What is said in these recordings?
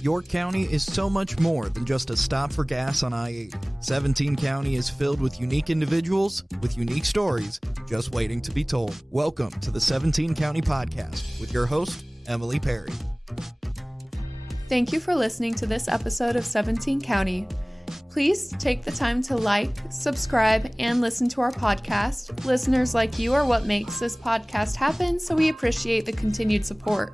York County is so much more than just a stop for gas on I-8. 17 County is filled with unique individuals with unique stories just waiting to be told. Welcome to the 17 County Podcast with your host, Emily Perry. Thank you for listening to this episode of 17 County. Please take the time to like, subscribe, and listen to our podcast. Listeners like you are what makes this podcast happen, so we appreciate the continued support.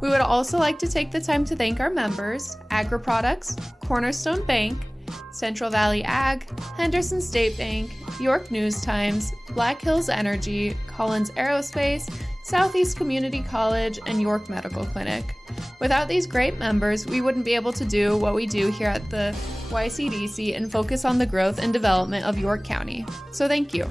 We would also like to take the time to thank our members, AgriProducts, Cornerstone Bank, Central Valley Ag, Henderson State Bank, York News Times, Black Hills Energy, Collins Aerospace, Southeast Community College, and York Medical Clinic. Without these great members, we wouldn't be able to do what we do here at the YCDC and focus on the growth and development of York County. So thank you.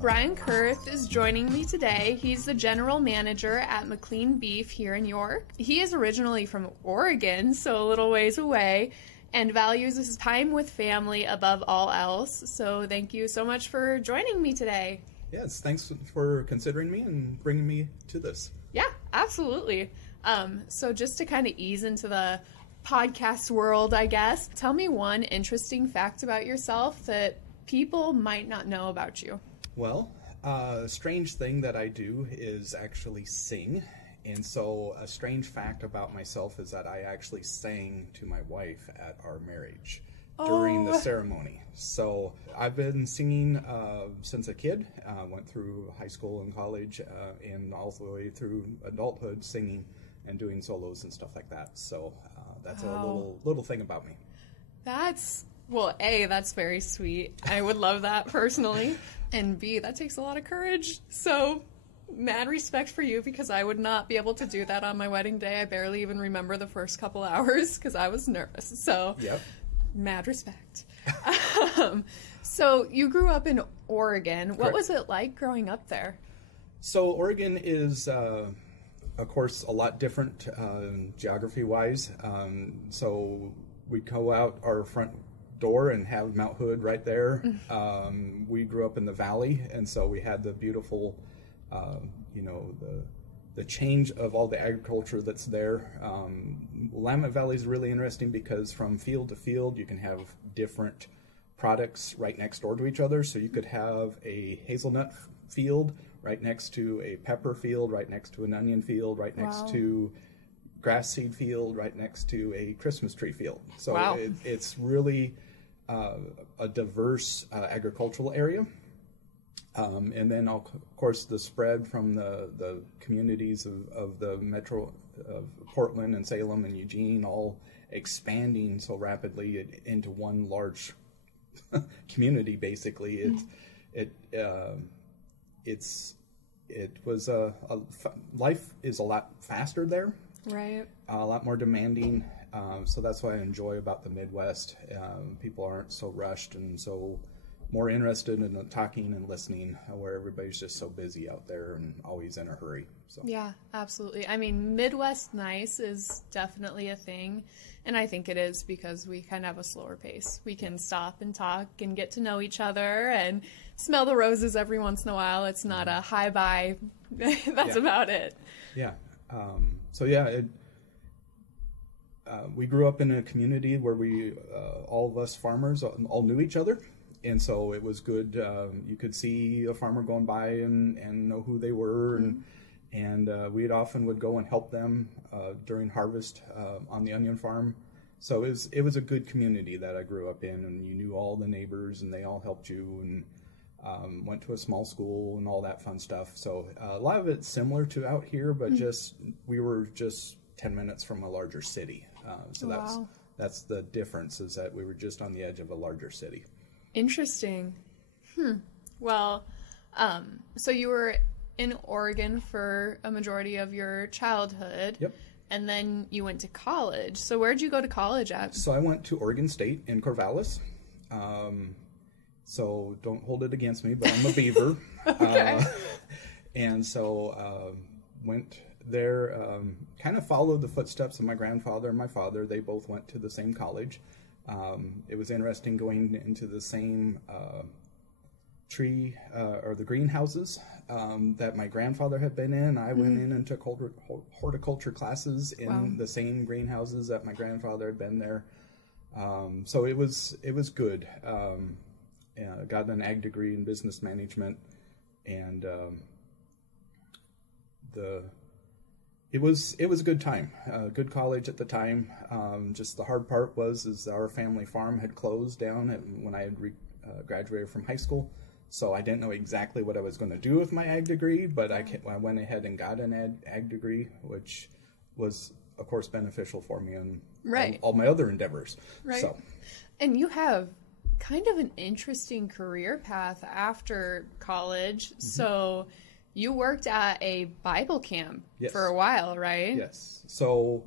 Brian Kurth is joining me today. He's the general manager at McLean Beef here in York. He is originally from Oregon, so a little ways away, and values his time with family above all else. So thank you so much for joining me today. Yes, thanks for considering me and bringing me to this. Yeah, absolutely. So just to kind of ease into the podcast world, I guess, tell me one interesting fact about yourself that people might not know about you. Well, a strange thing that I do is actually sing. And so a strange fact about myself is that I actually sang to my wife at our marriage during the ceremony. So I've been singing since a kid. Went through high school and college and all the way through adulthood singing and doing solos and stuff like that. So that's a little thing about me. Well, A, that's very sweet. I would love that personally. And B, that takes a lot of courage. So mad respect for you, because I would not be able to do that on my wedding day. I barely even remember the first couple hours because I was nervous. So mad respect. So you grew up in Oregon. What was it like growing up there? So Oregon is, of course, a lot different geography-wise. So we go out our front door and have Mount Hood right there. We grew up in the valley, and so we had the beautiful, the change of all the agriculture that's there. Willamette Valley is really interesting because from field to field you can have different products right next door to each other. So you could have a hazelnut field right next to a pepper field, right next to an onion field, right next to grass seed field, right next to a Christmas tree field. So it's really a diverse agricultural area. And then, of course, the spread from the communities of the metro of Portland and Salem and Eugene all expanding so rapidly into one large community, basically. Life is a lot faster there. Right. A lot more demanding. So that's what I enjoy about the Midwest. People aren't so rushed and so more interested in talking and listening, where everybody's just so busy out there and always in a hurry. So. Yeah, absolutely. I mean, Midwest nice is definitely a thing, and I think it is because we kind of have a slower pace. We can stop and talk and get to know each other and smell the roses every once in a while. It's not a hi-bye. That's about it. Yeah. We grew up in a community where we, all of us farmers, all knew each other. And so it was good. You could see a farmer going by and know who they were. And we'd often would go and help them during harvest on the onion farm. So it was a good community that I grew up in. And you knew all the neighbors and they all helped you, and went to a small school and all that fun stuff. So a lot of it's similar to out here, but we were just 10 minutes from a larger city. That's the difference, is that we were just on the edge of a larger city. Interesting. Well, so you were in Oregon for a majority of your childhood. Yep. And then you went to college. So where'd you go to college at? So I went to Oregon State in Corvallis. So don't hold it against me, but I'm a Beaver. Okay. And so went there, kind of followed the footsteps of my grandfather and my father. They both went to the same college. It was interesting going into the same or the greenhouses that my grandfather had been in. I went in and took horticulture classes in the same greenhouses that my grandfather had been there. So it was good. Got an ag degree in business management, and it was a good time, good college at the time. Just the hard part is our family farm had closed down when I had graduated from high school. So I didn't know exactly what I was going to do with my ag degree, but I went ahead and got an ag degree, which was, of course, beneficial for me in all my other endeavors. Right. So. And you have kind of an interesting career path after college. Mm-hmm. So you worked at a Bible camp for a while, right? Yes. So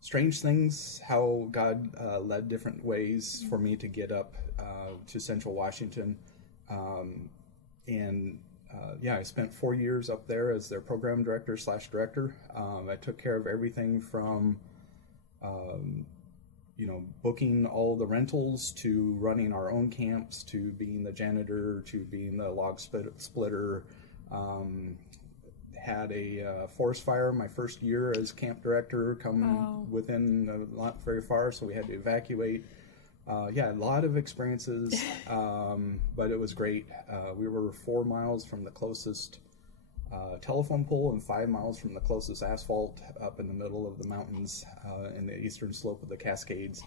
strange things, how God led different ways for me to get up to Central Washington. I spent 4 years up there as their program director/director. I took care of everything from, booking all the rentals to running our own camps to being the janitor to being the log splitter. Had a forest fire my first year as camp director within not very far, so we had to evacuate. A lot of experiences, but it was great. We were 4 miles from the closest telephone pole and 5 miles from the closest asphalt up in the middle of the mountains in the eastern slope of the Cascades.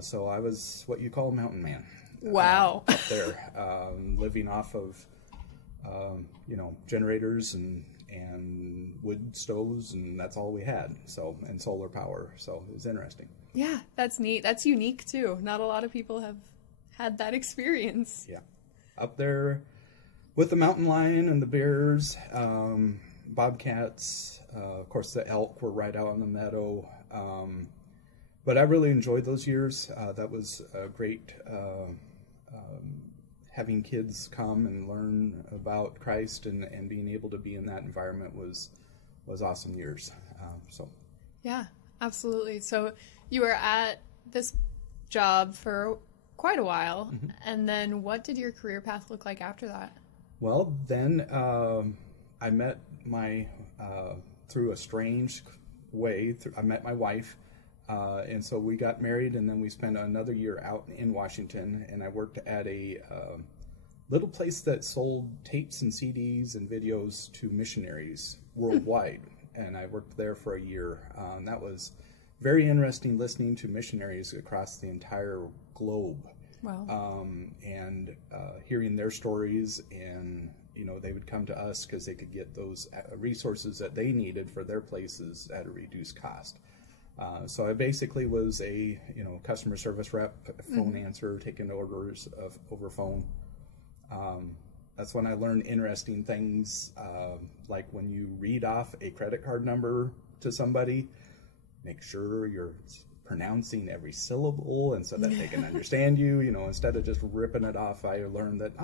So I was what you call a mountain man. Wow. Up there, living off of, generators and wood stoves, and that's all we had. So, and solar power. So it was interesting. Yeah, that's neat. That's unique too. Not a lot of people have had that experience. Yeah. Up there with the mountain lion and the bears, bobcats, of course the elk were right out on the meadow. But I really enjoyed those years. That was great. Having kids come and learn about Christ and being able to be in that environment was awesome years. Yeah, absolutely. So you were at this job for quite a while, mm-hmm. and then what did your career path look like after that? Well, then I met through a strange way, I met my wife, and so we got married, and then we spent another year out in Washington, and I worked at a little place that sold tapes and CDs and videos to missionaries worldwide, and I worked there for a year. And that was very interesting, listening to missionaries across the entire globe. Wow. And hearing their stories, and they would come to us because they could get those resources that they needed for their places at a reduced cost. So I basically was a customer service rep, phone mm-hmm. answer, taking orders over phone. That's when I learned interesting things, like when you read off a credit card number to somebody, make sure you're pronouncing every syllable and so that they can understand you, instead of just ripping it off. I learned that,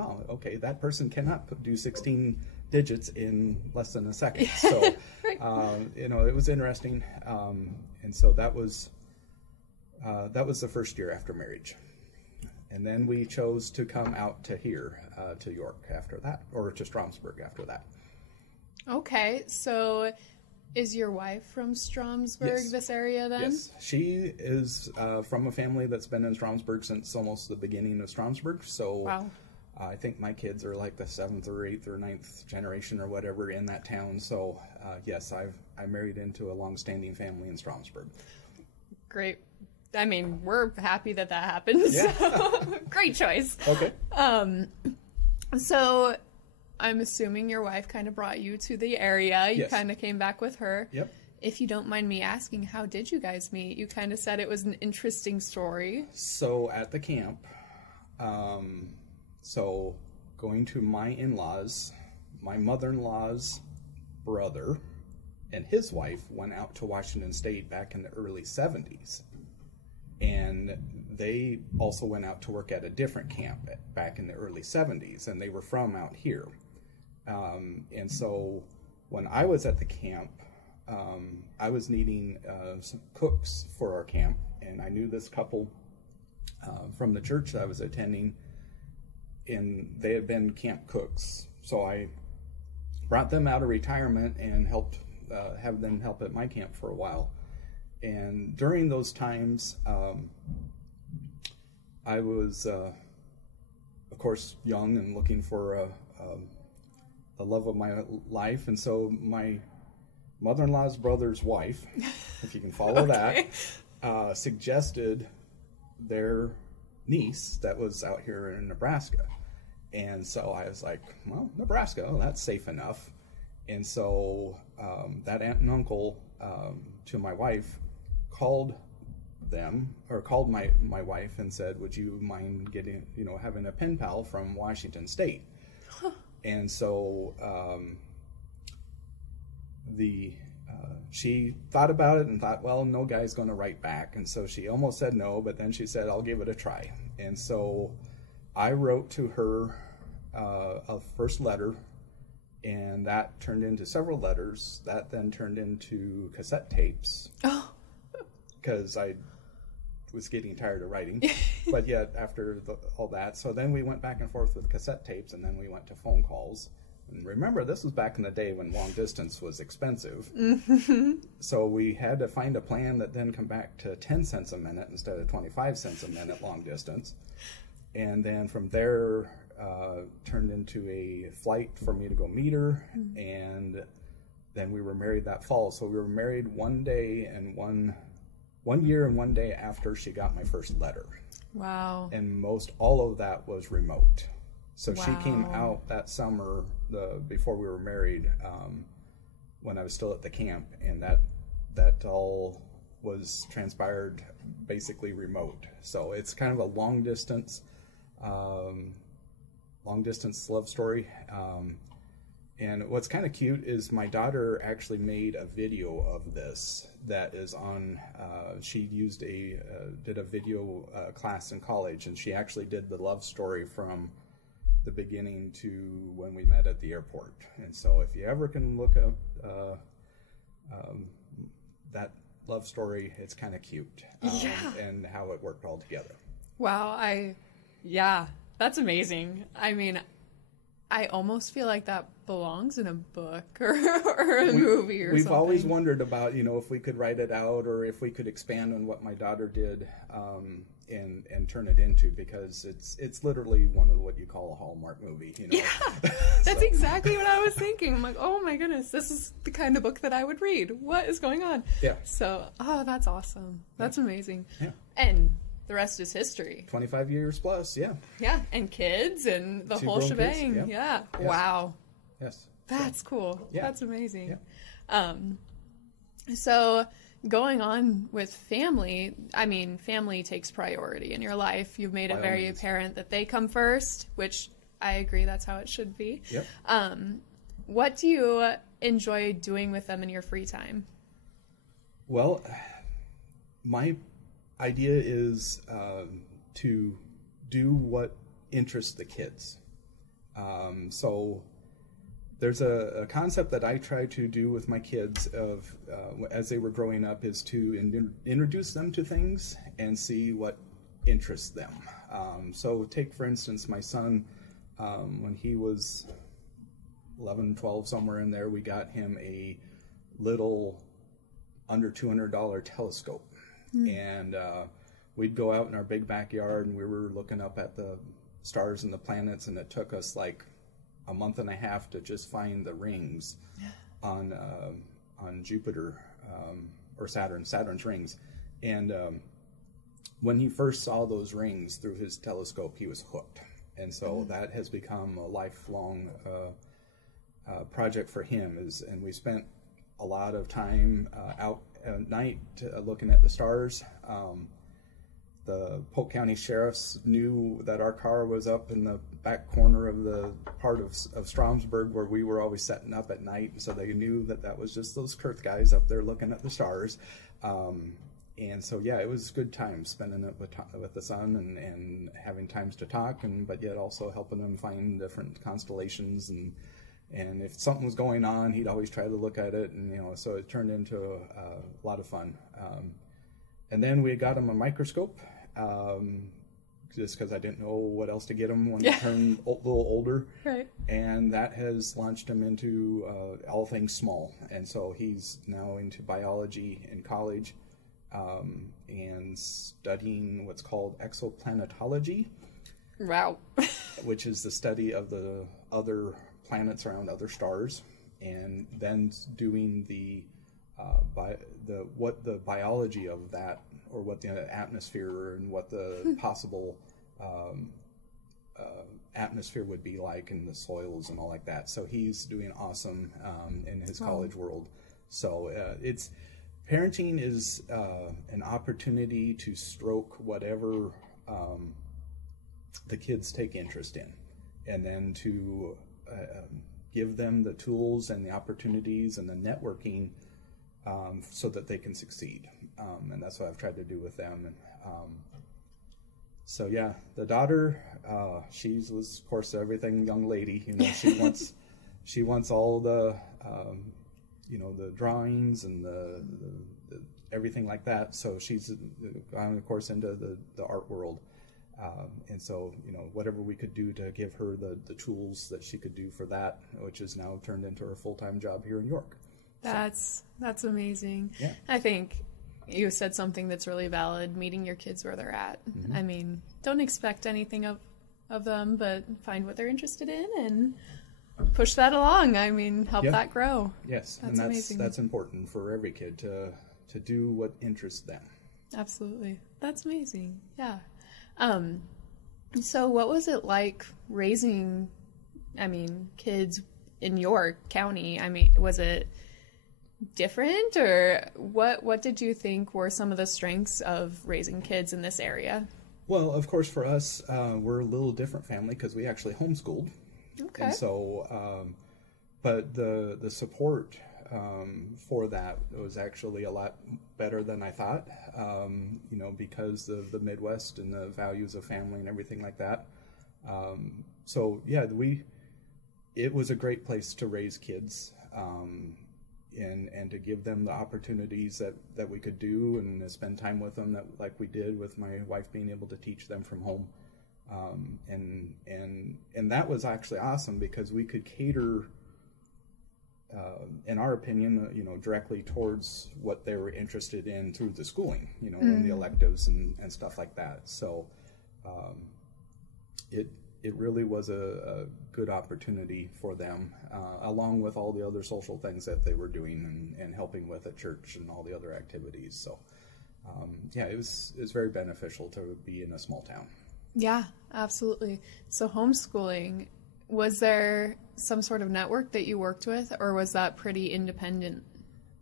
that person cannot do 16 digits in less than a second. So, it was interesting. And so that was the first year after marriage. And then we chose to come out to here, to York after that, or to Stromsburg after that. Okay, so is your wife from Stromsburg, this area then? Yes, she is from a family that's been in Stromsburg since almost the beginning of Stromsburg. So wow. I think my kids are like the 7th or 8th or 9th generation or whatever in that town. So yes, I married into a long-standing family in Stromsburg. Great. I mean, we're happy that happened. Yeah. So, great choice. Okay. So I'm assuming your wife kind of brought you to the area. You yes. kind of came back with her. Yep. If you don't mind me asking, how did you guys meet? You kind of said it was an interesting story. So at the camp, going to my in-laws, my mother-in-law's brother and his wife went out to Washington State back in the early 70s. And they also went out to work at a different camp back in the early 70s, and they were from out here. And so when I was at the camp, I was needing some cooks for our camp, and I knew this couple from the church that I was attending, and they had been camp cooks. So I brought them out of retirement and helped have them help at my camp for a while. And during those times, I was, of course, young and looking for the love of my life. And so my mother-in-law's brother's wife, if you can follow Okay. that, suggested their niece that was out here in Nebraska. And so I was like, well, Nebraska, well, that's safe enough. And so that aunt and uncle to my wife called my wife and said, would you mind getting, having a pen pal from Washington State? Huh. And so she thought about it and thought, well, no guy's going to write back. And so she almost said no, but then she said, I'll give it a try. And so I wrote to her a first letter, and that turned into several letters. That then turned into cassette tapes. Oh. Because I was getting tired of writing. But yet, after all that, so then we went back and forth with cassette tapes, and then we went to phone calls. And remember, this was back in the day when long distance was expensive. Mm-hmm. So we had to find a plan that then come back to 10 cents a minute instead of 25 cents a minute long distance. And then from there, turned into a flight for me to go meet her. Mm-hmm. And then we were married that fall. So we were married one day and one year and one day after she got my first letter. Wow. And most all of that was remote. So wow. She came out that summer, before we were married, when I was still at the camp, and that all was transpired basically remote. So it's kind of a long distance love story. And what's kind of cute is my daughter actually made a video of this that is on, she did a video class in college, and she actually did the love story from the beginning to when we met at the airport. And so if you ever can look up that love story, it's kind of cute. And how it worked all together. Wow. That's amazing. I mean, I almost feel like that belongs in a book or a movie or something. We've always wondered about, if we could write it out or if we could expand on what my daughter did and turn it into, because it's literally one of what you call a Hallmark movie. Yeah, that's exactly what I was thinking. I'm like, oh my goodness, this is the kind of book that I would read. What is going on? Yeah. So, that's awesome. That's amazing. Yeah. And the rest is history. 25 years plus, yeah. Yeah, and kids and the 2 whole shebang. Kids, yeah. Yes. Wow. Yes. That's cool. Yeah. That's amazing. Yeah. So going on with family, I mean, family takes priority in your life. You've made it very apparent that they come first, which I agree, that's how it should be. Yep. What do you enjoy doing with them in your free time? Well, my idea is to do what interests the kids. So there's a concept that I try to do with my kids of as they were growing up is to introduce them to things and see what interests them. So take, for instance, my son, when he was 11, 12, somewhere in there, we got him a little under $200 telescope. And we'd go out in our big backyard and we were looking up at the stars and the planets, and it took us like a month and a half to just find the rings on Jupiter or Saturn's rings. And when he first saw those rings through his telescope, he was hooked. And so that has become a lifelong project for him. And we spent a lot of time out at night looking at the stars. The Polk County Sheriffs knew that our car was up in the back corner of the part of Stromsburg where we were always setting up at night, so they knew that was just those Kurth guys up there looking at the stars. And so, yeah, it was good times spending it with the son and having times to talk, but yet also helping them find different constellations. And if something was going on, he'd always try to look at it, and so it turned into a lot of fun. And then we got him a microscope, just because I didn't know what else to get him when he turned a little older. Right. And that has launched him into all things small. And so he's now into biology in college and studying what's called exoplanetology. Wow. Which is the study of the other planets around other stars, and then doing what the biology of that, or what the atmosphere and what the possible atmosphere would be like in the soils and all like that. So he's doing awesome in his college world. So it's parenting is an opportunity to stroke whatever the kids take interest in, and then to give them the tools and the opportunities and the networking so that they can succeed. And that's what I've tried to do with them. And so yeah, the daughter, she was, of course, everything young lady. You know, she wants all the the drawings and the everything like that. So she's gone, of course, into the art world. And so, whatever we could do to give her the tools that she could do for that, which is now turned into her full-time job here in York. That's amazing. Yeah. I think you said something that's really valid, meeting your kids where they're at. Mm-hmm. I mean, don't expect anything of them, but find what they're interested in and push that along. I mean, help that grow. Yes, that's amazing. That's important for every kid to do what interests them. Absolutely. That's amazing. Yeah. So what was it like raising, kids in York County? Was it different, or what did you think were some of the strengths of raising kids in this area? Well, of course, for us, we're a little different family because we actually homeschooled. Okay. And so, but the support for that was actually a lot better than I thought, because of the Midwest and the values of family and everything like that. So yeah, it was a great place to raise kids, and to give them the opportunities that we could do, and to spend time with them like we did with my wife being able to teach them from home. And that was actually awesome because we could cater, in our opinion, directly towards what they were interested in through the schooling, in the electives and stuff like that. So it really was a good opportunity for them, along with all the other social things that they were doing and helping with at church and all the other activities. So it was very beneficial to be in a small town. Yeah, absolutely. So homeschooling, was there some sort of network that you worked with, or was that pretty independent?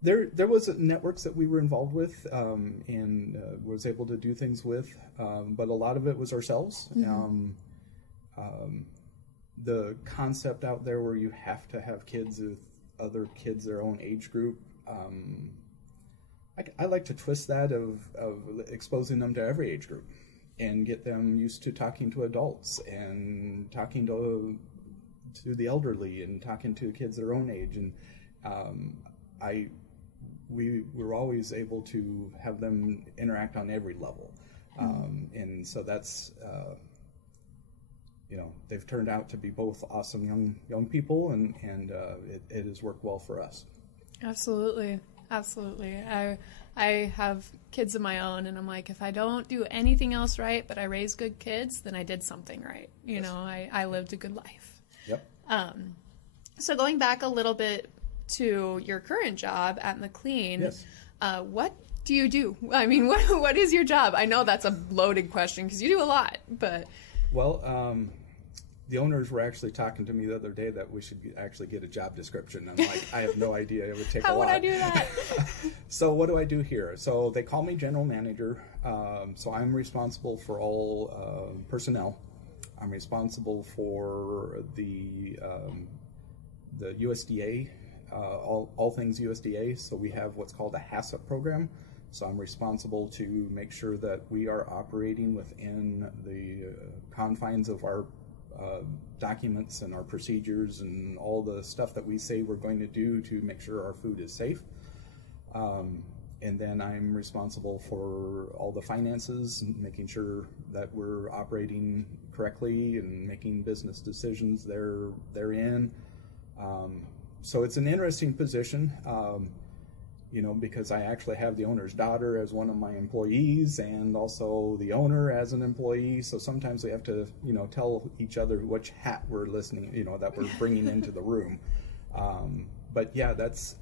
There was networks that we were involved with, and was able to do things with, but a lot of it was ourselves. Mm-hmm. The concept out there where you have to have kids with other kids their own age group, I like to twist that of exposing them to every age group and get them used to talking to adults and talking to the elderly and talking to kids their own age. And we were always able to have them interact on every level. And so that's, they've turned out to be both awesome young people, and it has worked well for us. Absolutely. I have kids of my own, and I'm like, if I don't do anything else right, but I raise good kids, then I did something right. Yes. I lived a good life. Yep. So going back a little bit to your current job at McLean, yes. What do you do? What is your job? I know that's a loaded question because you do a lot, but... Well, the owners were actually talking to me the other day that we should actually get a job description. I'm like, I have no idea. It would take a lot. How would I do that? So what do I do here? So they call me general manager. So I'm responsible for all personnel. I'm responsible for the USDA, all things USDA. So we have what's called a HACCP program. So I'm responsible to make sure that we are operating within the confines of our documents and our procedures and all the stuff that we say we're going to do to make sure our food is safe. And then I'm responsible for all the finances and making sure that we're operating correctly and making business decisions therein. So it's an interesting position, you know, because I actually have the owner's daughter as one of my employees and also the owner as an employee. So sometimes we have to, you know, tell each other which hat we're listening, you know, that we're bringing into the room. But yeah, that's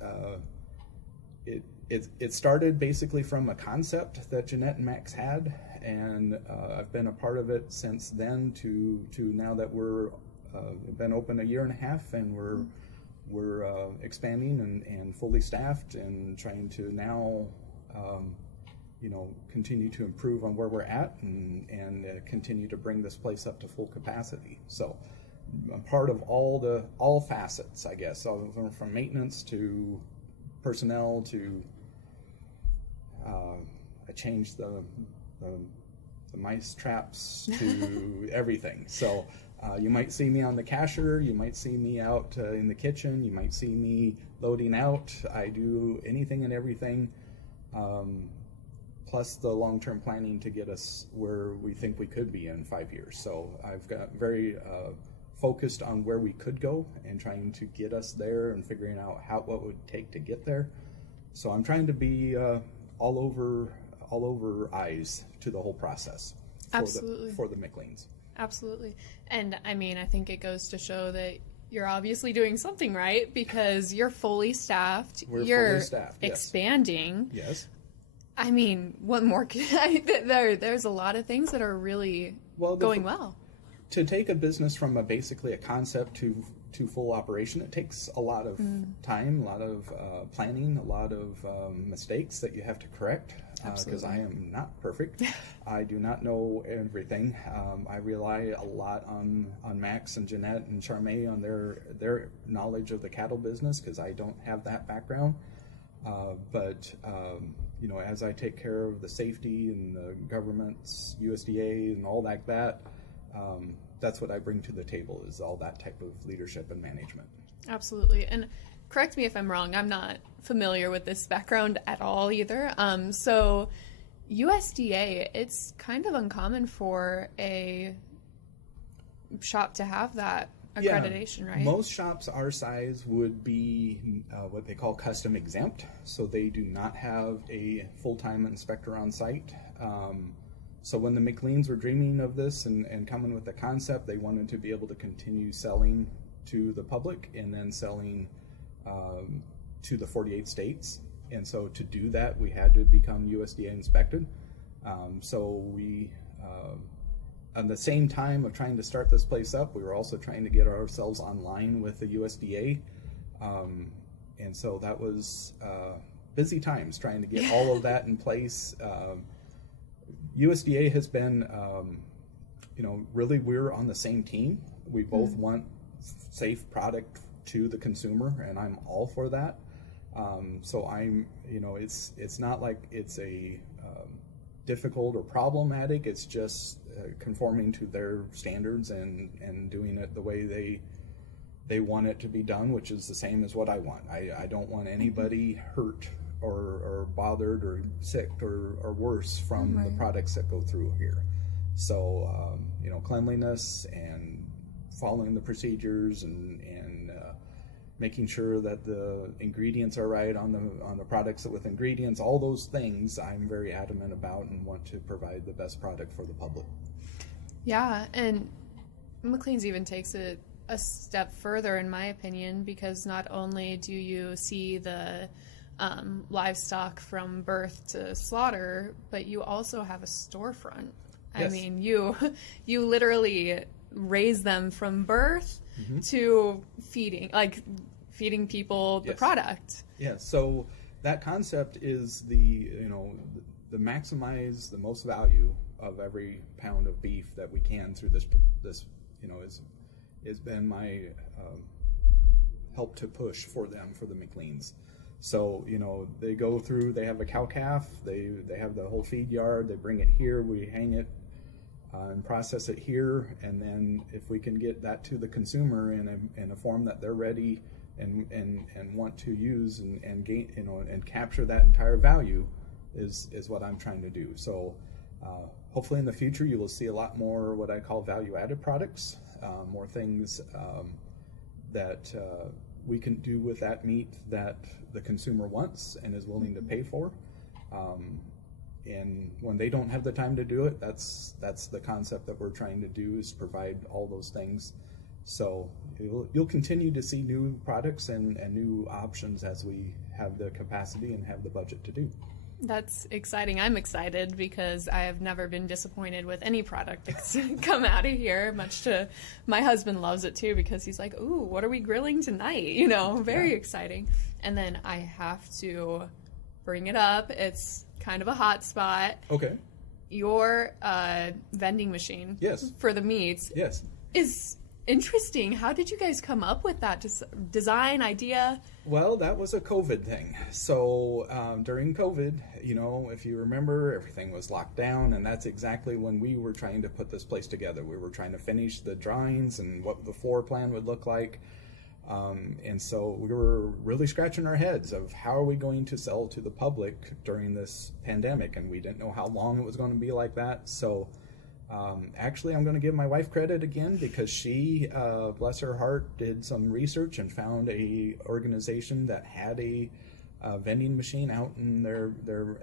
it started basically from a concept that Jeanette and Max had, and I've been a part of it since then to now that we're been open a year and a half, and we're expanding and fully staffed and trying to now you know, continue to improve on where we're at and continue to bring this place up to full capacity. So I'm part of all facets, I guess, from maintenance to personnel to I changed the mice traps to everything. So you might see me on the cashier, you might see me out in the kitchen, you might see me loading out. I do anything and everything, plus the long-term planning to get us where we think we could be in 5 years. So I've got very focused on where we could go and trying to get us there and figuring out what it would take to get there. So I'm trying to be all over eyes to the whole process for the McLeans. Absolutely. And I mean, I think it goes to show that you're obviously doing something right, because you're fully staffed. You're fully staffed, yes. Expanding. Yes. I mean, what more there's a lot of things that are really going well. To take a business from basically a concept to full operation, it takes a lot of time, a lot of planning, a lot of mistakes that you have to correct, because I am not perfect. I do not know everything. I rely a lot on Max and Jeanette and Charmaine on their knowledge of the cattle business, because I don't have that background. But you know, as I take care of the safety and the government's USDA and all that, that's what I bring to the table, is all that type of leadership and management. Absolutely. And correct me if I'm wrong, I'm not familiar with this background at all either. So USDA, it's kind of uncommon for a shop to have that accreditation, right? Most shops our size would be what they call custom exempt, so they do not have a full-time inspector on site. So when the McLeans were dreaming of this and coming with the concept, they wanted to be able to continue selling to the public and then selling to the 48 states. And so to do that, we had to become USDA inspected. So we, at the same time of trying to start this place up, we were also trying to get ourselves online with the USDA. And so that was busy times trying to get all of that in place. USDA has been, you know, really we're on the same team. We both want safe product to the consumer, and I'm all for that. So I'm, you know, it's not like it's a difficult or problematic. It's just conforming to their standards and doing it the way they want it to be done, which is the same as what I want. I don't want anybody hurt or bothered or sick or worse from the products that go through here. So you know, cleanliness and following the procedures and making sure that the ingredients are right on the products with ingredients, all those things I'm very adamant about and want to provide the best product for the public. Yeah, and McLean's even takes it a step further, in my opinion, because not only do you see the livestock from birth to slaughter, but you also have a storefront. Yes. I mean, you literally raise them from birth to feeding people the product. Yeah, so that concept is the maximize the most value of every pound of beef that we can through this has been my help to push for them, for the McLeans. So, you know, they go through, they have a cow calf, they have the whole feed yard, they bring it here, we hang it and process it here, and then if we can get that to the consumer in a form that they're ready and want to use and gain, and capture that entire value is what I'm trying to do. So hopefully in the future you will see a lot more what I call value-added products, more things that we can do with that meat that the consumer wants and is willing to pay for. And when they don't have the time to do it, that's the concept that we're trying to do, is provide all those things. So you'll continue to see new products and new options as we have the capacity and have the budget to do. That's exciting. I'm excited because I have never been disappointed with any product that's come out of here, much to my husband loves it too, because he's like, ooh, what are we grilling tonight? You know, very exciting. And then I have to bring it up. It's kind of a hot spot. Okay. Your vending machine for the meats is interesting. How did you guys come up with that design idea? Well, that was a COVID thing. So during COVID, if you remember, everything was locked down, and that's exactly when we were trying to put this place together. We were trying to finish the drawings and what the floor plan would look like. And so we were really scratching our heads of how are we going to sell to the public during this pandemic, and we didn't know how long it was going to be like that. So actually, I'm going to give my wife credit again, because she, bless her heart, did some research and found a organization that had a vending machine out in their,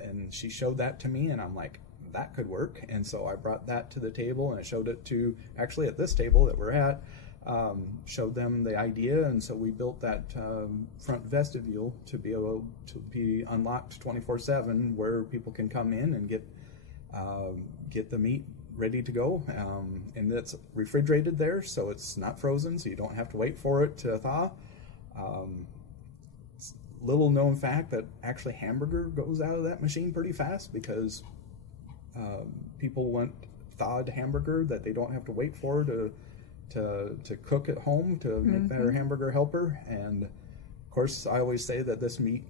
and she showed that to me, and I'm like, that could work. And so I brought that to the table, and I showed it to, actually at this table that we're at, showed them the idea, and so we built that front vestibule to be able to be unlocked 24/7, where people can come in and get the meat ready to go, and it's refrigerated there, so it's not frozen, so you don't have to wait for it to thaw. Little known fact that actually hamburger goes out of that machine pretty fast, because people want thawed hamburger that they don't have to wait for to cook at home to make their hamburger helper. And of course, I always say that this meat,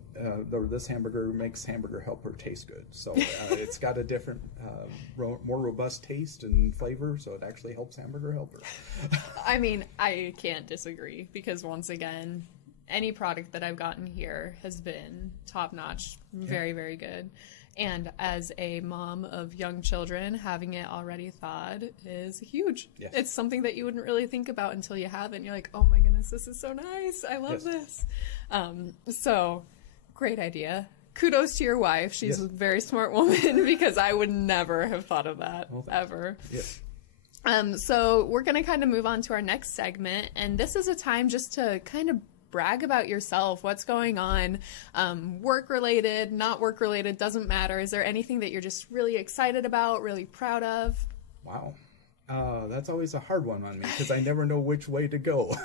this hamburger makes hamburger helper taste good. So it's got a different, more robust taste and flavor, so it actually helps hamburger helper. I mean, I can't disagree, because once again, any product that I've gotten here has been top-notch, very, very good. And as a mom of young children, having it already thawed is huge. Yes. It's something that you wouldn't really think about until you have it, and you're like, oh my goodness, this is so nice. I love this. So, great idea. Kudos to your wife. She's a very smart woman, because I would never have thought of that, ever. Yes. So we're going to kind of move on to our next segment, and this is a time just to kind of brag about yourself. What's going on? Work-related, not work-related, doesn't matter. Is there anything that you're just really excited about, really proud of? Wow. That's always a hard one on me, because I never know which way to go.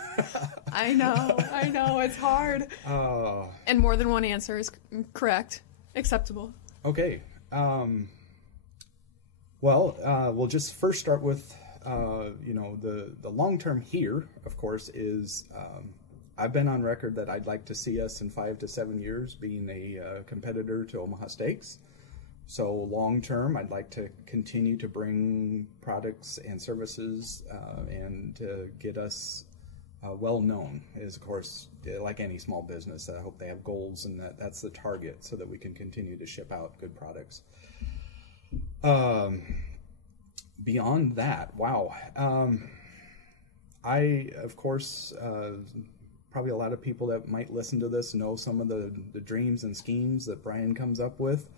I know. It's hard. And more than one answer is correct. Acceptable. Okay. Well, we'll just first start with, the long-term here, of course, is I've been on record that I'd like to see us in 5 to 7 years being a competitor to Omaha Steaks. So long term, I'd like to continue to bring products and services and to get us well known. Is, of course, like any small business, I hope they have goals, and that's the target, so that we can continue to ship out good products. Beyond that, wow. I, of course, probably a lot of people that might listen to this know some of the dreams and schemes that Brian comes up with.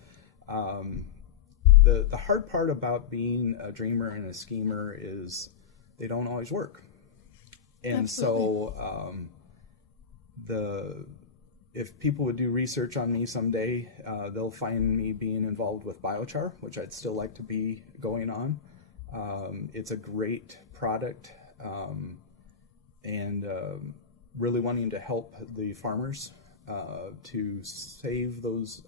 The hard part about being a dreamer and a schemer is they don't always work. And Absolutely. So if people would do research on me someday, they'll find me being involved with biochar, which I'd still like to be going on. It's a great product, and really wanting to help the farmers to save those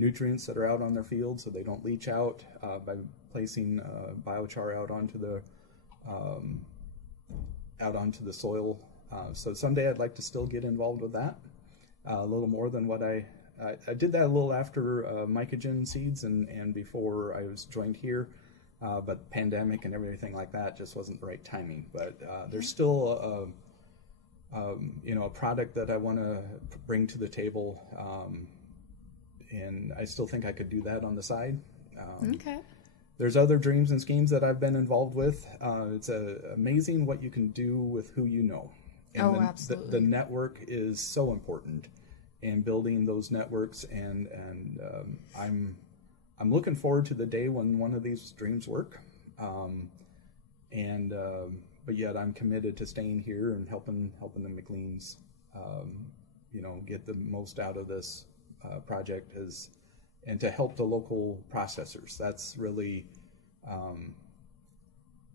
nutrients that are out on their fields, so they don't leach out, by placing biochar out onto the soil. So someday I'd like to still get involved with that a little more than what I did that a little after mycogen seeds and before I was joined here. But pandemic and everything like that just wasn't the right timing. But there's still a product that I want to bring to the table, and I still think I could do that on the side. Okay. There's other dreams and schemes that I've been involved with. It's amazing what you can do with who you know. And absolutely. The network is so important, and building those networks. And I'm looking forward to the day when one of these dreams work. But yet I'm committed to staying here and helping the McLeans, get the most out of this project and to help the local processors. That's really,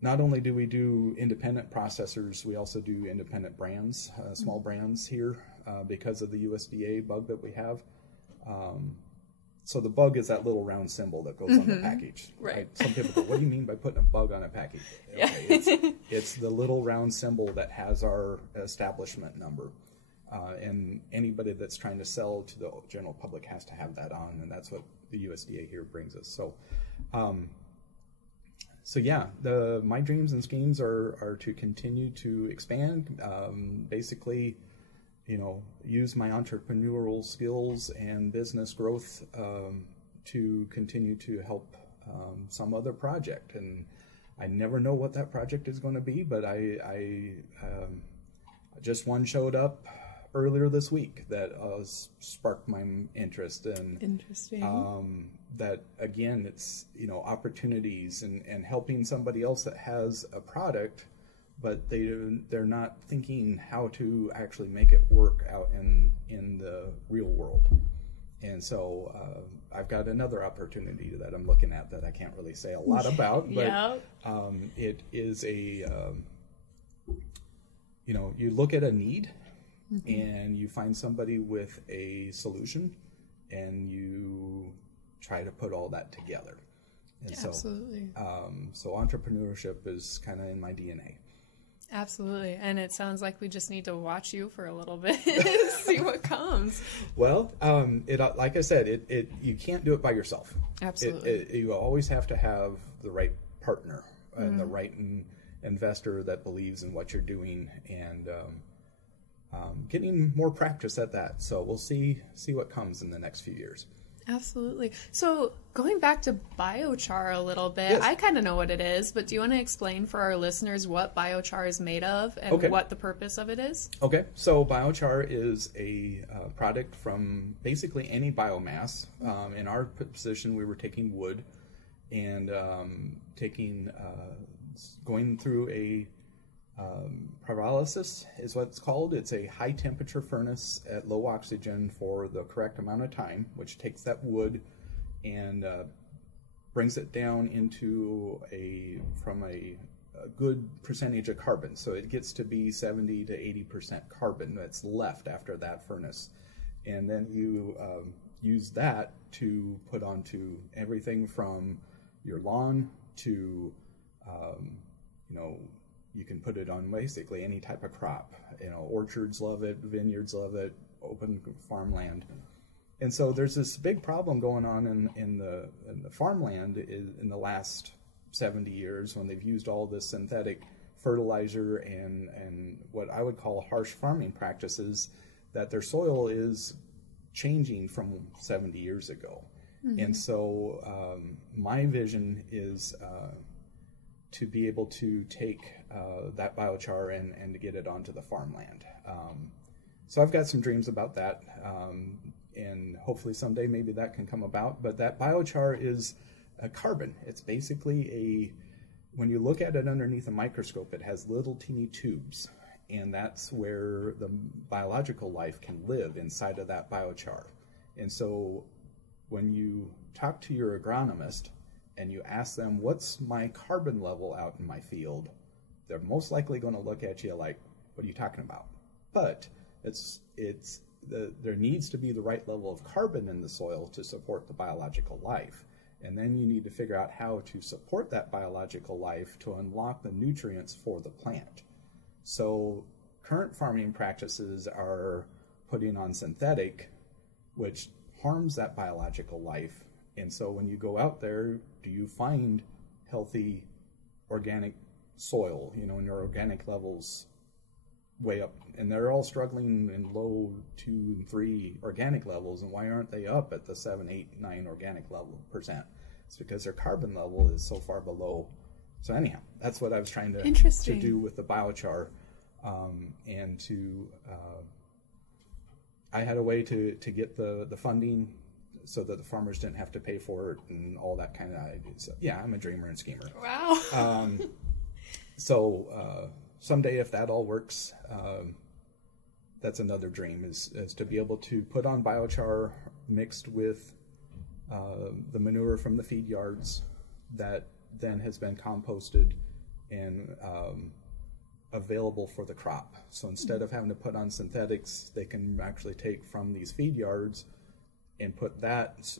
not only do we do independent processors, we also do independent brands, small brands here, because of the USDA bug that we have. So the bug is that little round symbol that goes on the package. Right. Some people go, what do you mean by putting a bug on a package? Okay, it's the little round symbol that has our establishment number. And anybody that's trying to sell to the general public has to have that on, and that's what the USDA here brings us. So, my dreams and schemes are to continue to expand, basically, use my entrepreneurial skills and business growth to continue to help some other project. And I never know what that project is going to be, but I just one showed up earlier this week that sparked my interest. And interesting. that again, it's opportunities and helping somebody else that has a product, but they're not thinking how to actually make it work out in the real world. And so I've got another opportunity that I'm looking at that I can't really say a lot about, but it is you look at a need and you find somebody with a solution and you try to put all that together. And absolutely. So entrepreneurship is kind of in my DNA. Absolutely. And it sounds like we just need to watch you for a little bit, see what comes. Well, like I said, you can't do it by yourself. Absolutely. You always have to have the right partner and the right investor that believes in what you're doing, and getting more practice at that. So we'll see what comes in the next few years. Absolutely. So going back to biochar a little bit, yes. I kind of know what it is, but do you want to explain for our listeners what biochar is made of and what the purpose of it is? Okay. So biochar is a product from basically any biomass. In our position, we were taking wood and going through a pyrolysis is what it's called. It's a high temperature furnace at low oxygen for the correct amount of time, which takes that wood and brings it down into from a good percentage of carbon. So it gets to be 70 to 80% carbon that's left after that furnace. And then you use that to put onto everything from your lawn to, you can put it on basically any type of crop. Orchards love it, vineyards love it, open farmland. And so there's this big problem going on in the farmland in the last 70 years when they've used all this synthetic fertilizer and what I would call harsh farming practices, that their soil is changing from 70 years ago. And so my vision is to be able to take that biochar and to get it onto the farmland. So I've got some dreams about that, and hopefully someday maybe that can come about. But that biochar is a carbon. It's basically when you look at it underneath a microscope, it has little teeny tubes, and that's where the biological life can live inside of that biochar. And so when you talk to your agronomist and you ask them, what's my carbon level out in my field, they're most likely going to look at you like, what are you talking about? But there needs to be the right level of carbon in the soil to support the biological life. And then you need to figure out how to support that biological life to unlock the nutrients for the plant. So current farming practices are putting on synthetic, which harms that biological life. And so when you go out there, do you find healthy organic soil, and your organic levels way up, and they're all struggling in low 2 and 3 organic levels, and why aren't they up at the 7, 8, 9 organic level percent? It's because their carbon level is so far below. So anyhow, that's what I was trying to do with the biochar, and to I had a way to get the funding so that the farmers didn't have to pay for it and all that kind of ideas. So, yeah, I'm a dreamer and schemer. Wow. So someday, if that all works, that's another dream, is to be able to put on biochar mixed with the manure from the feed yards that then has been composted and available for the crop. So instead of having to put on synthetics, they can actually take from these feed yards and put that's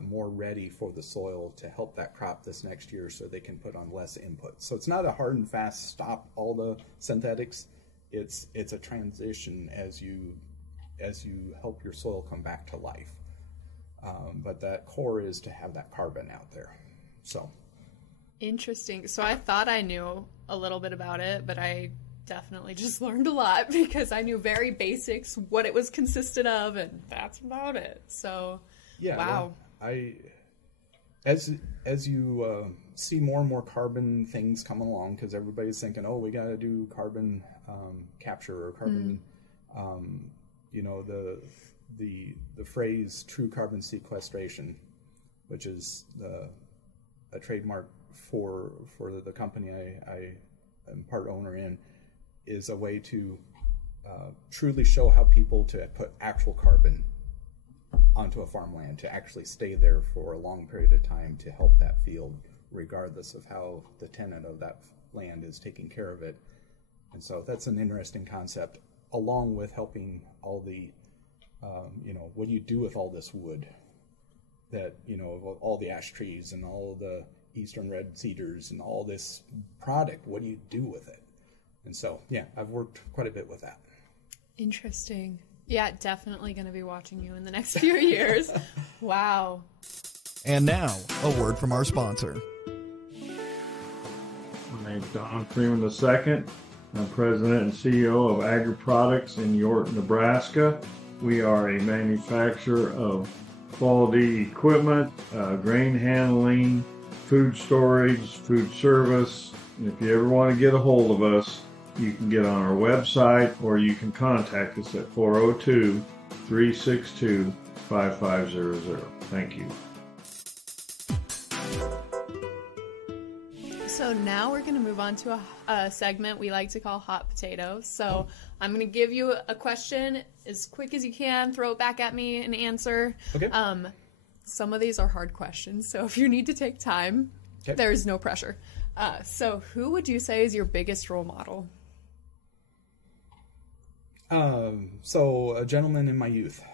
more ready for the soil to help that crop this next year, so they can put on less input. So it's not a hard and fast stop all the synthetics. It's a transition as you help your soil come back to life. But that core is to have that carbon out there. So interesting. So I thought I knew a little bit about it, but I definitely just learned a lot, because I knew very basics, what it was consisted of, and that's about it. So yeah, wow. Well, as you see more and more carbon things coming along, because everybody's thinking, oh, we got to do carbon capture or carbon, you know, the phrase true carbon sequestration, which is a trademark for the company I am part owner in, is a way to truly show how people to put actual carbon onto a farmland, to actually stay there for a long period of time to help that field, regardless of how the tenant of that land is taking care of it. And so that's an interesting concept, along with helping all the, you know, what do you do with all this wood that, you know, all the ash trees and all the eastern red cedars and all this product, what do you do with it? And so, yeah, I've worked quite a bit with that. Interesting. Yeah, definitely going to be watching you in the next few years. Wow. And now, a word from our sponsor. My name's Don Freeman II. I'm President and CEO of Agri Products in York, Nebraska. We are a manufacturer of quality equipment, grain handling, food storage, food service. And if you ever want to get a hold of us, you can get on our website, or you can contact us at 402-362-5500. Thank you. So now we're going to move on to a segment we like to call Hot Potatoes. So I'm going to give you a question as quick as you can, throw it back at me and answer. Okay. Some of these are hard questions, so if you need to take time, there is no pressure. So who would you say is your biggest role model? So a gentleman in my youth,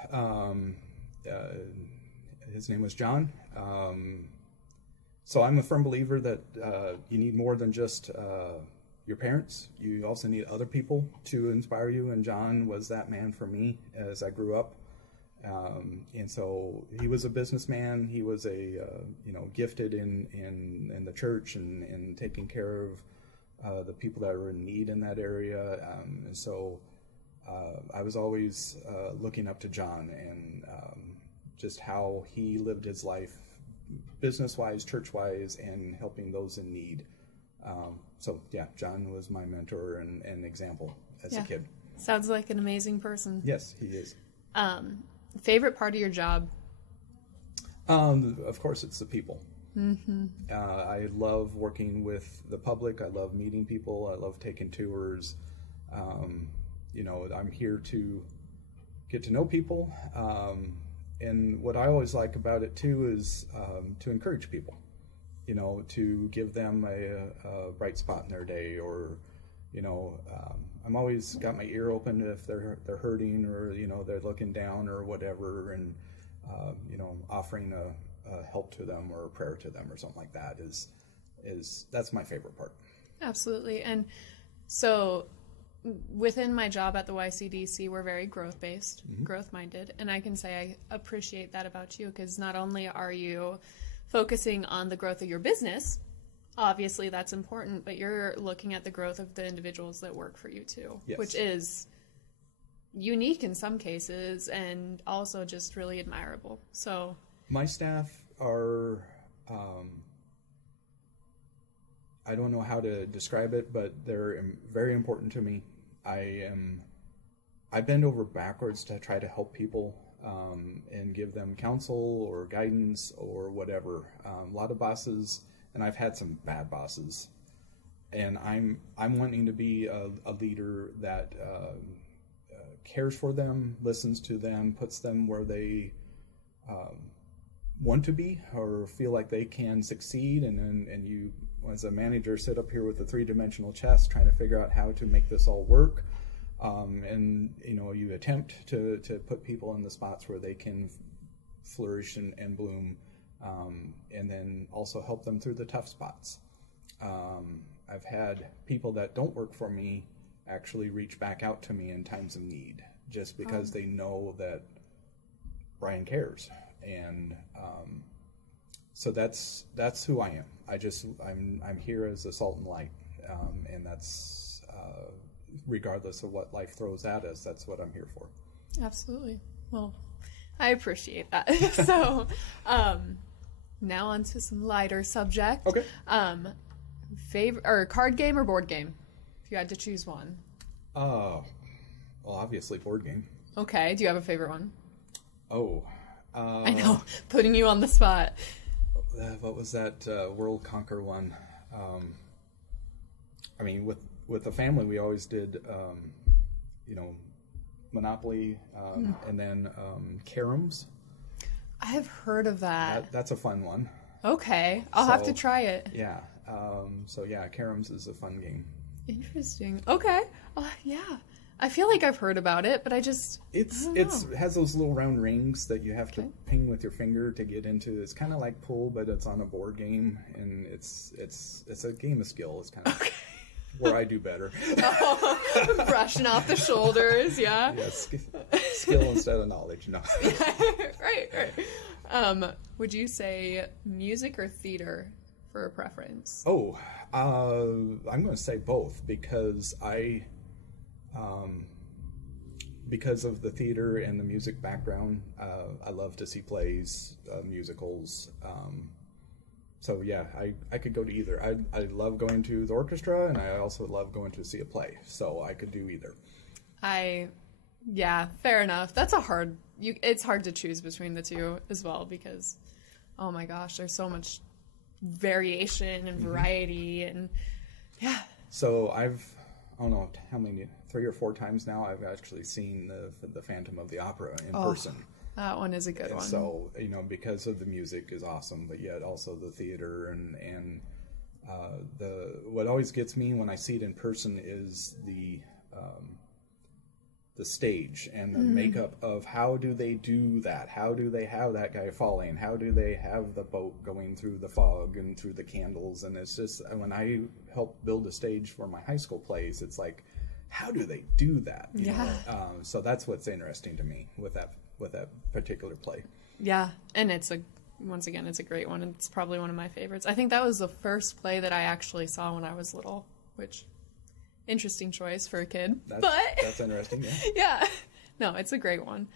his name was John. So I'm a firm believer that you need more than just your parents. You also need other people to inspire you, and John was that man for me as I grew up. And so he was a businessman. He was a gifted in the church and taking care of the people that were in need in that area. And so I was always looking up to John and just how he lived his life, business-wise, church-wise, and helping those in need. So yeah, John was my mentor and example as a kid. Sounds like an amazing person. Yes, he is. Favorite part of your job? Of course, it's the people. Mm-hmm. I love working with the public. I love meeting people. I love taking tours. I'm here to get to know people. And what I always like about it too is to encourage people, to give them a bright spot in their day, or, I'm always got my ear open if they're hurting, or, they're looking down or whatever, and, offering a help to them or a prayer to them or something like that is that's my favorite part. Absolutely. And so within my job at the YCDC, we're very growth-based, growth-minded, and I can say I appreciate that about you, because not only are you focusing on the growth of your business, obviously that's important, but you're looking at the growth of the individuals that work for you too, Yes. which is unique in some cases and also just really admirable. So my staff are, I don't know how to describe it, but they're very important to me. I bend over backwards to try to help people and give them counsel or guidance or whatever. A lot of bosses, and I've had some bad bosses, and I'm wanting to be a leader that cares for them, listens to them, puts them where they want to be or feel like they can succeed, and you as a manager sit up here with a three-dimensional chess trying to figure out how to make this all work, and you attempt to put people in the spots where they can flourish and bloom, and then also help them through the tough spots. I've had people that don't work for me actually reach back out to me in times of need, just because they know that Brian cares. And so that's who I am. I'm here as a salt and light, and that's regardless of what life throws at us. That's what I'm here for. Absolutely. Well, I appreciate that. So now on to some lighter subject. Okay. Favorite or card game or board game, if you had to choose one? Well, obviously board game. Okay. Do you have a favorite one? I know, putting you on the spot. What was that World Conquer one? I mean, with the family, we always did, Monopoly, and then Caroms. I have heard of that. That's a fun one. Okay, I'll have to try it. Yeah. Caroms is a fun game. Interesting. Okay. Yeah. I feel like I've heard about it, but I don't know. It has those little round rings that you have to ping with your finger to get into. It's kind of like pool, but it's on a board game, and it's a game of skill. It's kind of where I do better. Brushing off the shoulders, yeah. Yeah, skill instead of knowledge. No. Right. Would you say music or theater for a preference? I'm going to say both because because of the theater and the music background, I love to see plays, musicals. So yeah, I could go to either. I love going to the orchestra, and I also love going to see a play. So I could do either. Yeah, fair enough. That's it's hard to choose between the two as well because, oh my gosh, there's so much variation and variety and yeah. So I don't know how many, 3 or 4 times now I've actually seen the Phantom of the Opera in person. That one is a good one. So, because of the music is awesome, but yet also the theater and what always gets me when I see it in person is the stage and the makeup of how do they do that? How do they have that guy falling? How do they have the boat going through the fog and through the candles? And it's just, when I help build a stage for my high school plays, it's like, how do they do that? You know? So that's what's interesting to me with that particular play. Yeah, and once again, it's a great one. It's probably one of my favorites. I think that was the first play that I actually saw when I was little, which... interesting choice for a kid, that's interesting. Yeah. No, it's a great one.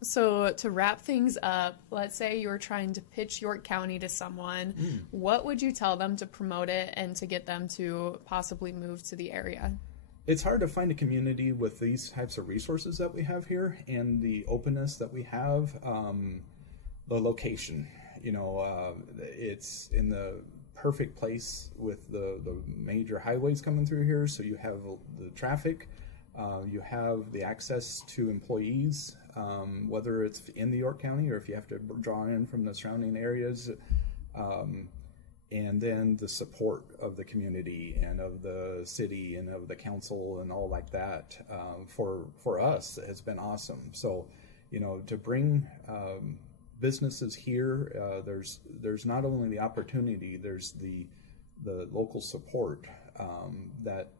So to wrap things up, let's say you were trying to pitch York County to someone. What would you tell them to promote it and to get them to possibly move to the area? It's hard to find a community with these types of resources that we have here and the openness that we have. The location, it's in the perfect place with the major highways coming through here, so you have the traffic, you have the access to employees, whether it's in the York County or if you have to draw in from the surrounding areas, and then the support of the community and of the city and of the council and all like that, for us has been awesome. So to bring businesses here, there's not only the opportunity, there's the local support, that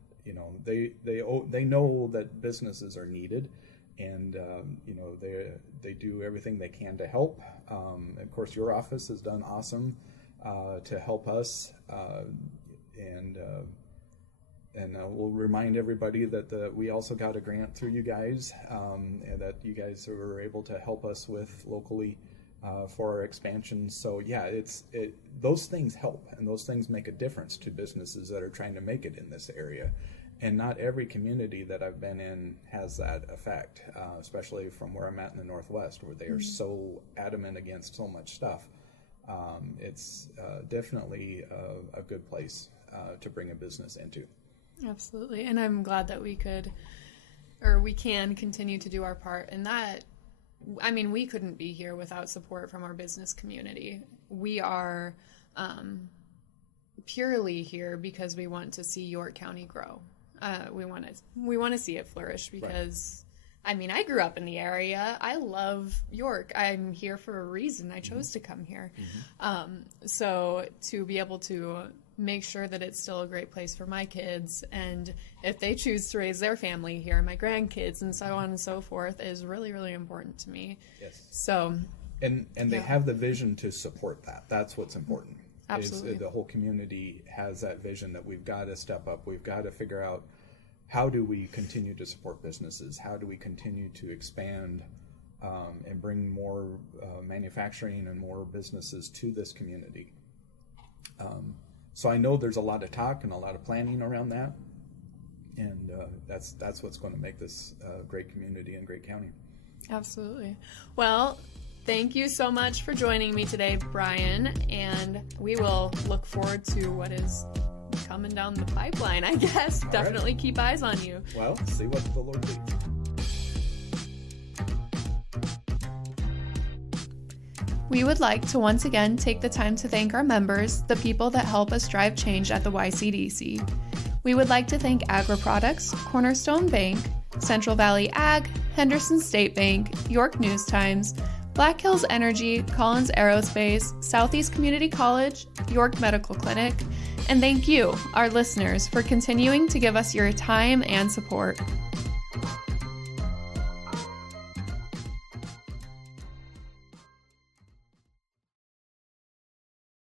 they know that businesses are needed, and they do everything they can to help. Of course, your office has done awesome. to help us, and we'll remind everybody that we also got a grant through you guys, and that you guys were able to help us with locally for our expansion. So yeah, those things help, and those things make a difference to businesses that are trying to make it in this area. And not every community that I've been in has that effect, especially from where I'm at in the Northwest, where they are so adamant against so much stuff. It's definitely a good place to bring a business into. Absolutely. And I'm glad that we can continue to do our part. And that, I mean, we couldn't be here without support from our business community. We are purely here because we want to see York County grow. We want to see it flourish because, right. I mean, I grew up in the area. I love York. I'm here for a reason. I chose to come here. So to be able to make sure that it's still a great place for my kids, and if they choose to raise their family here, my grandkids, and so on and so forth, is really, really important to me. Yes. So, and they have the vision to support that. That's what's important. Absolutely. The whole community has that vision that we've got to step up. We've got to figure out, how do we continue to support businesses? How do we continue to expand and bring more manufacturing and more businesses to this community? So I know there's a lot of talk and a lot of planning around that, and that's what's going to make this a great community and great county. Absolutely. Well, thank you so much for joining me today, Brian, and we will look forward to what is coming down the pipeline, I guess. Definitely right. Keep eyes on you. Well, see what the Lord leads. We would like to once again take the time to thank our members, the people that help us drive change at the YCDC. We would like to thank AgriProducts, Cornerstone Bank, Central Valley Ag, Henderson State Bank, York News Times, Black Hills Energy, Collins Aerospace, Southeast Community College, York Medical Clinic, and thank you, our listeners, for continuing to give us your time and support.